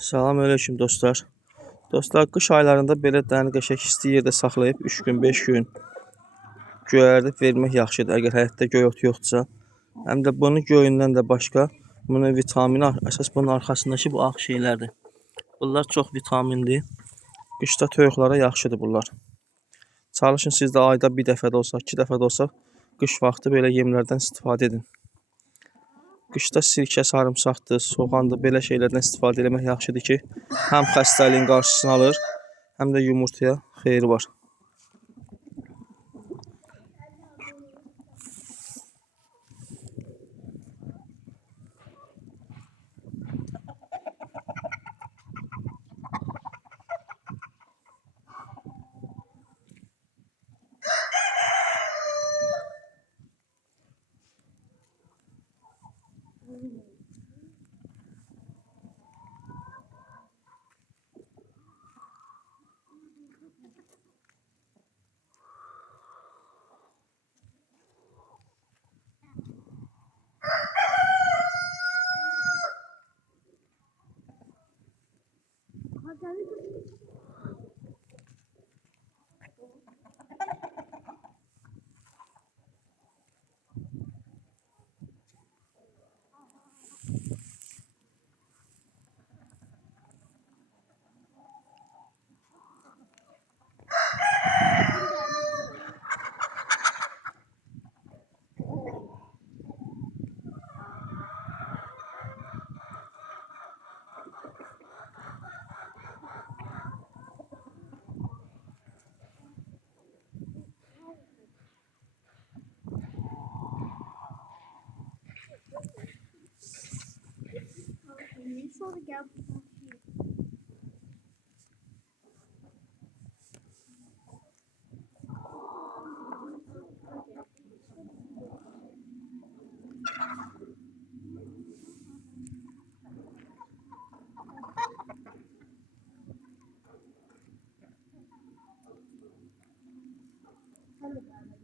Salamünaleyküm dostlar. Dostlar, qış aylarında belə dəni qəşəng isti yerdə saxlayıb 3 gün, 5 gün göyərdib vermək yaxşıdır, əgər həyətdə göy ot yoxdursa. Həm də bunun göyündən də başqa bunun vitamini əsas bunun arxasındakı bu ağ şeylərdir. Bunlar çox vitaminli. Qışda toyuqlara yaxşıdır bunlar. Çalışın siz də ayda bir dəfə də olsa, 2 dəfə də olsa qış vaxtı belə yemlərdən istifadə edin. Qışda sirkə, sarımsaqdır, soğandır, belə şeylərdən istifadə etmək yaxşıdır ki, həm xəstəliyin qarşısını alır, həm də yumurtaya xeyri var. Sonra gel. Hadi.